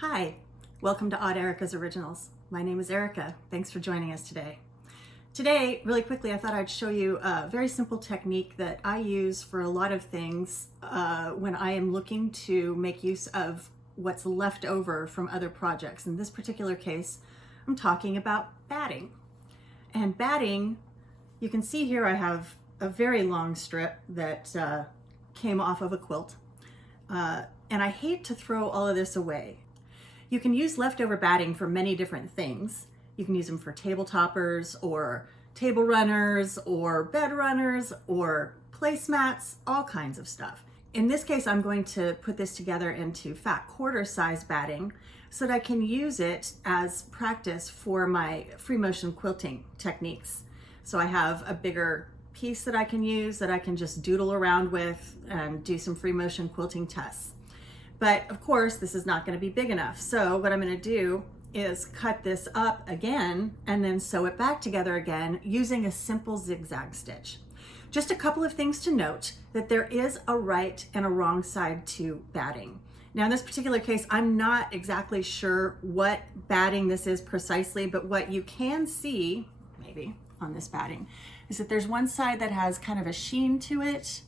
Hi, welcome to Odd Erica's Originals. My name is Erica. Thanks for joining us today. Today, really quickly, I thought I'd show you a very simple technique that I use for a lot of things when I am looking to make use of what's left over from other projects. In this particular case, I'm talking about batting. And batting, you can see here I have a very long strip that came off of a quilt. And I hate to throw all of this away. You can use leftover batting for many different things. You can use them for table toppers or table runners or bed runners or placemats, all kinds of stuff. In this case, I'm going to put this together into fat quarter size batting so that I can use it as practice for my free motion quilting techniques. So I have a bigger piece that I can use that I can just doodle around with and do some free motion quilting tests. But of course, this is not going to be big enough. So what I'm going to do is cut this up again and then sew it back together again using a simple zigzag stitch. Just a couple of things to note: that there is a right and a wrong side to batting. Now in this particular case, I'm not exactly sure what batting this is precisely, but what you can see, maybe on this batting, is that there's one side that has kind of a sheen to it,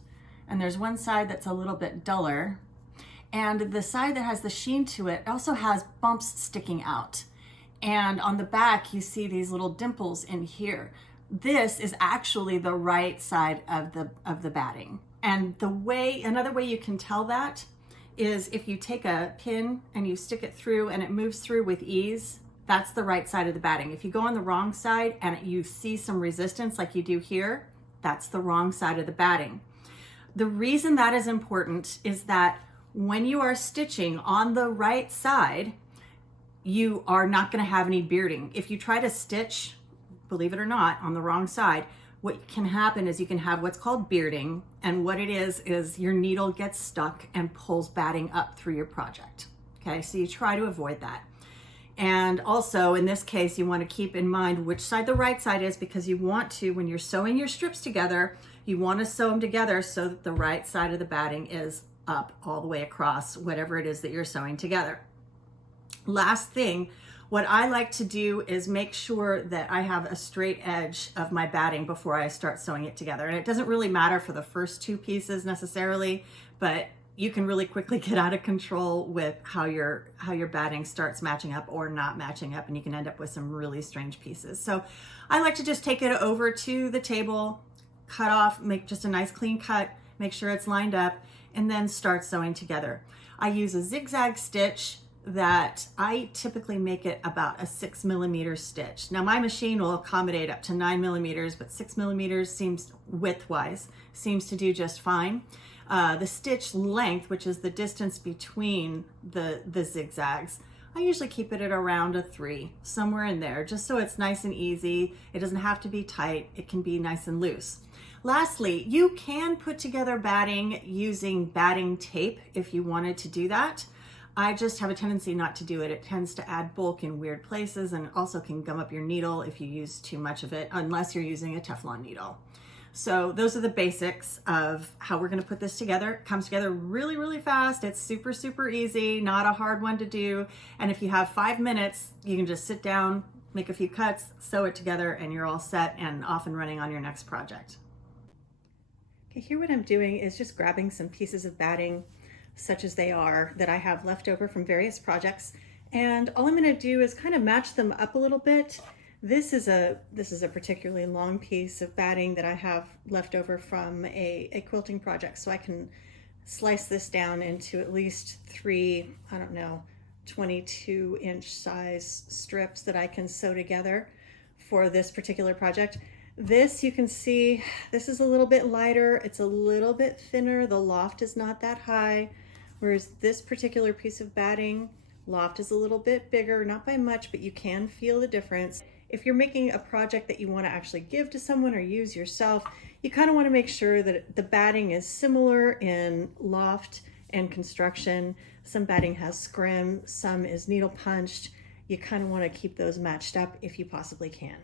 and there's one side that's a little bit duller. And the side that has the sheen to it also has bumps sticking out. And on the back, you see these little dimples in here. This is actually the right side of the batting. And another way you can tell that is if you take a pin and you stick it through and it moves through with ease, that's the right side of the batting. If you go on the wrong side and you see some resistance like you do here, that's the wrong side of the batting. The reason that is important is that when you are stitching on the right side, you are not going to have any bearding. If you try to stitch, believe it or not, on the wrong side, what can happen is you can have what's called bearding, and what it is your needle gets stuck and pulls batting up through your project. Okay, so you try to avoid that. And also in this case, you want to keep in mind which side the right side is, because you want to, when you're sewing your strips together, you want to sew them together so that the right side of the batting is up all the way across whatever it is that you're sewing together. Last thing, what I like to do is make sure that I have a straight edge of my batting before I start sewing it together. And it doesn't really matter for the first two pieces necessarily, but you can really quickly get out of control with how your batting starts matching up or not matching up, and you can end up with some really strange pieces. So I like to just take it over to the table, cut off, make just a nice clean cut, make sure it's lined up, and then start sewing together. I use a zigzag stitch that I typically make it about a 6mm stitch. Now my machine will accommodate up to 9mm, but 6mm seems, width-wise, seems to do just fine. The stitch length, which is the distance between the zigzags, I usually keep it at around a 3, somewhere in there, just so it's nice and easy. It doesn't have to be tight, it can be nice and loose. Lastly, you can put together batting using batting tape if you wanted to do that. I just have a tendency not to do it. It tends to add bulk in weird places and also can gum up your needle if you use too much of it, unless you're using a Teflon needle. So those are the basics of how we're going to put this together. It comes together really, really fast. It's super, super easy, not a hard one to do. And if you have 5 minutes, you can just sit down, make a few cuts, sew it together, and you're all set and off and running on your next project. Okay, here what I'm doing is just grabbing some pieces of batting, such as they are, that I have left over from various projects. And all I'm going to do is kind of match them up a little bit. This is a particularly long piece of batting that I have left over from a quilting project. So I can slice this down into at least 3, 22-inch size strips that I can sew together for this particular project. This, you can see, this is a little bit lighter. It's a little bit thinner. The loft is not that high. Whereas this particular piece of batting, loft is a little bit bigger, not by much, but you can feel the difference. If you're making a project that you want to actually give to someone or use yourself, you kind of want to make sure that the batting is similar in loft and construction. Some batting has scrim, some is needle punched. You kind of want to keep those matched up if you possibly can.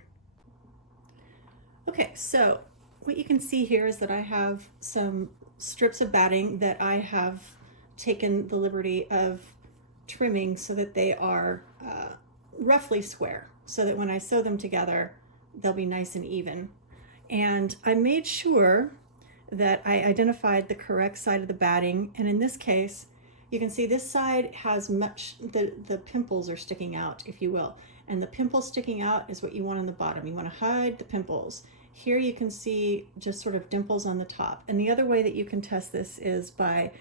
Okay, so what you can see here is that I have some strips of batting that I have taken the liberty of trimming so that they are roughly square, so that when I sew them together, they'll be nice and even. And I made sure that I identified the correct side of the batting. And in this case, you can see this side has the pimples are sticking out, if you will. And the pimples sticking out is what you want on the bottom. You want to hide the pimples. Here you can see just sort of dimples on the top. And the other way that you can test this is by,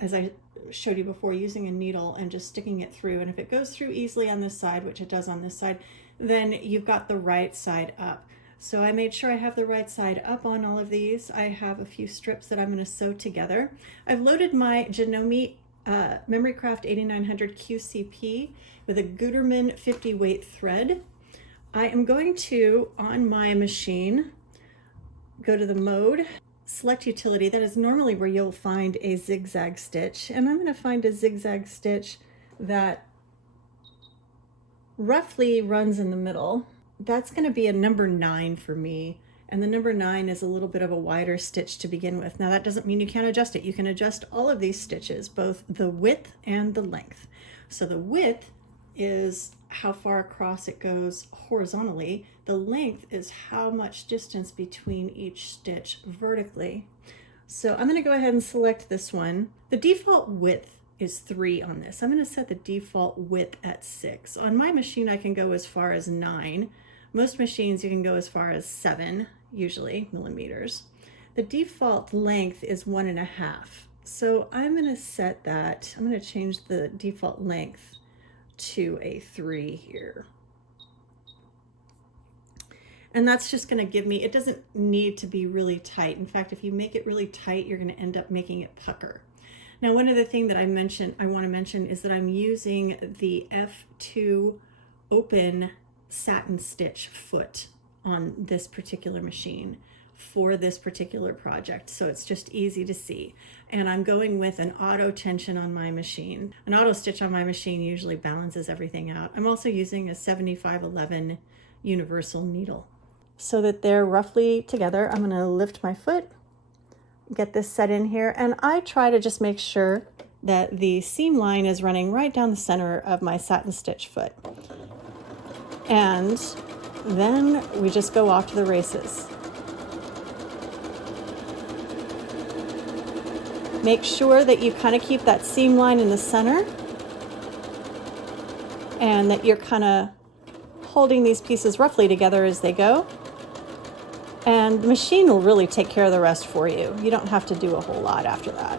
as I showed you before, using a needle and just sticking it through. And if it goes through easily on this side, which it does on this side, then you've got the right side up. So I made sure I have the right side up on all of these. I have a few strips that I'm going to sew together. I've loaded my Janome Memorycraft 8900 QCP with a Gutermann 50 weight thread. I am going to, on my machine, go to the mode, select utility. That is normally where you'll find a zigzag stitch. And I'm going to find a zigzag stitch that roughly runs in the middle. That's going to be a number 9 for me. And the number 9 is a little bit of a wider stitch to begin with. Now that doesn't mean you can't adjust it. You can adjust all of these stitches, both the width and the length. So the width is how far across it goes horizontally. The length is how much distance between each stitch vertically. So I'm going to go ahead and select this one. The default width is 3 on this. I'm going to set the default width at 6. On my machine, I can go as far as 9. Most machines, you can go as far as 7, usually millimeters. The default length is 1.5. So I'm going to set that. I'm going to change the default length to a 3 here. And that's just going to give me, it doesn't need to be really tight. In fact, if you make it really tight, you're going to end up making it pucker. Now, one other thing that I want to mention is that I'm using the F2 open satin stitch foot on this particular machine for this particular project. So it's just easy to see. And I'm going with an auto tension on my machine. An auto stitch on my machine usually balances everything out. I'm also using a 7511 universal needle. So that they're roughly together, I'm going to lift my foot, get this set in here, and I try to just make sure that the seam line is running right down the center of my satin stitch foot. And then we just go off to the races. Make sure that you kind of keep that seam line in the center and that you're kind of holding these pieces roughly together as they go. And the machine will really take care of the rest for you. You don't have to do a whole lot after that.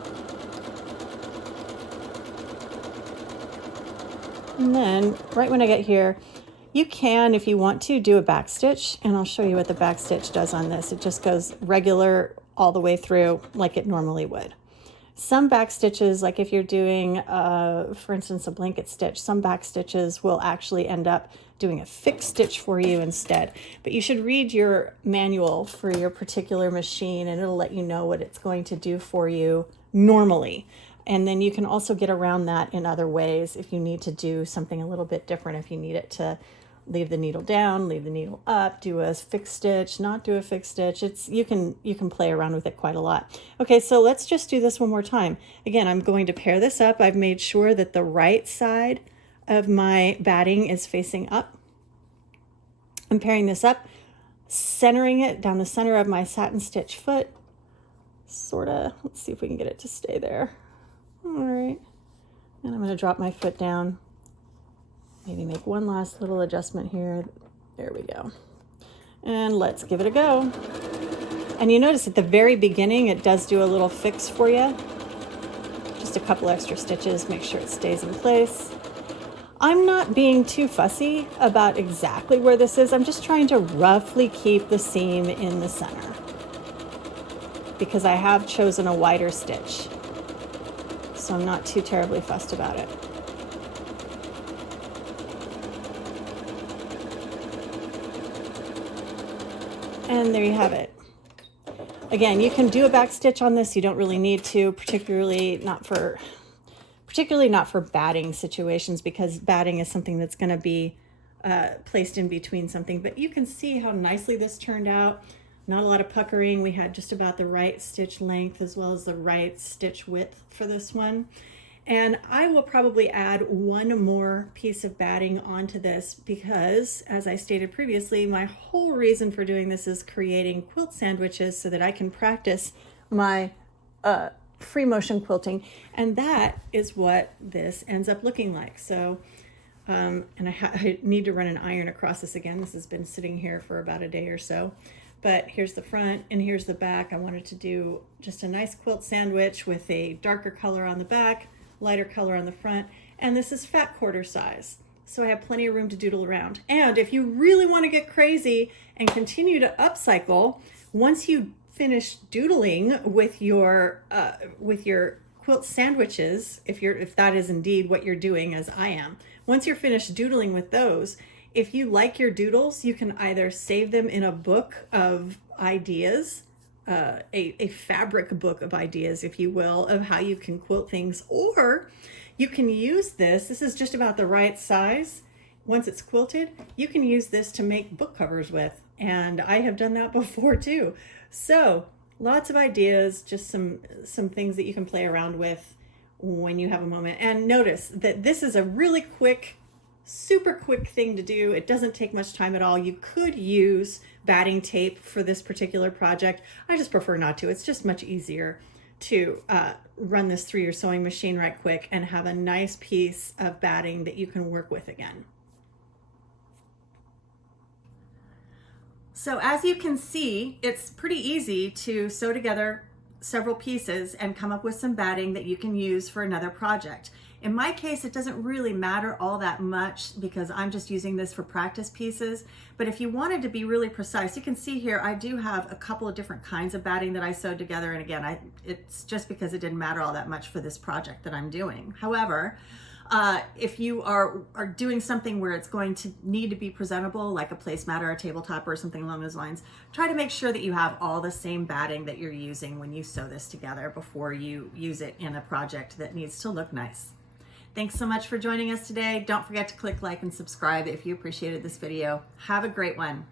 And then right when I get here, you can, if you want to, do a back stitch, and I'll show you what the back stitch does on this. It just goes regular all the way through like it normally would. Some back stitches, like if you're doing, for instance, a blanket stitch, some back stitches will actually end up doing a fixed stitch for you instead. But you should read your manual for your particular machine, and it'll let you know what it's going to do for you normally. And then you can also get around that in other ways if you need to do something a little bit different. If you need it to leave the needle down, leave the needle up, do a fixed stitch, not do a fixed stitch. You can play around with it quite a lot. Okay, so let's just do this one more time. Again, I'm going to pair this up. I've made sure that the right side of my batting is facing up. I'm pairing this up, centering it down the center of my satin stitch foot. Sorta, let's see if we can get it to stay there. All right, and I'm going to drop my foot down. Maybe make one last little adjustment here. There we go. And let's give it a go. And you notice at the very beginning, it does do a little fix for you. Just a couple extra stitches, make sure it stays in place. I'm not being too fussy about exactly where this is. I'm just trying to roughly keep the seam in the center because I have chosen a wider stitch. So I'm not too terribly fussed about it. And there you have it. Again, you can do a back stitch on this. You don't really need to, particularly not for batting situations, because batting is something that's going to be placed in between something. But you can see how nicely this turned out. Not a lot of puckering. We had just about the right stitch length as well as the right stitch width for this one. And I will probably add one more piece of batting onto this because, as I stated previously, my whole reason for doing this is creating quilt sandwiches so that I can practice my free motion quilting. And that is what this ends up looking like. So, and I need to run an iron across this again. This has been sitting here for about a day or so. But here's the front and here's the back. I wanted to do just a nice quilt sandwich with a darker color on the back, lighter color on the front, and this is fat quarter size. So I have plenty of room to doodle around. And if you really want to get crazy and continue to upcycle, once you finish doodling with your quilt sandwiches, if that is indeed what you're doing, as I am, once you're finished doodling with those, if you like your doodles, you can either save them in a book of ideas, a fabric book of ideas, if you will, of how you can quilt things, or you can use this. This is just about the right size. Once it's quilted, you can use this to make book covers with, and I have done that before too. So lots of ideas, just some things that you can play around with when you have a moment. And notice that this is a really quick, super quick thing to do. It doesn't take much time at all. You could use batting tape for this particular project. I just prefer not to. It's just much easier to run this through your sewing machine right quick and have a nice piece of batting that you can work with again. So as you can see, it's pretty easy to sew together several pieces and come up with some batting that you can use for another project. In my case, it doesn't really matter all that much because I'm just using this for practice pieces. But if you wanted to be really precise, you can see here I do have a couple of different kinds of batting that I sewed together. And again, it's just because it didn't matter all that much for this project that I'm doing. However, if you are doing something where it's going to need to be presentable, like a placemat or a tabletop or something along those lines, try to make sure that you have all the same batting that you're using when you sew this together before you use it in a project that needs to look nice. Thanks so much for joining us today. Don't forget to click like and subscribe if you appreciated this video. Have a great one.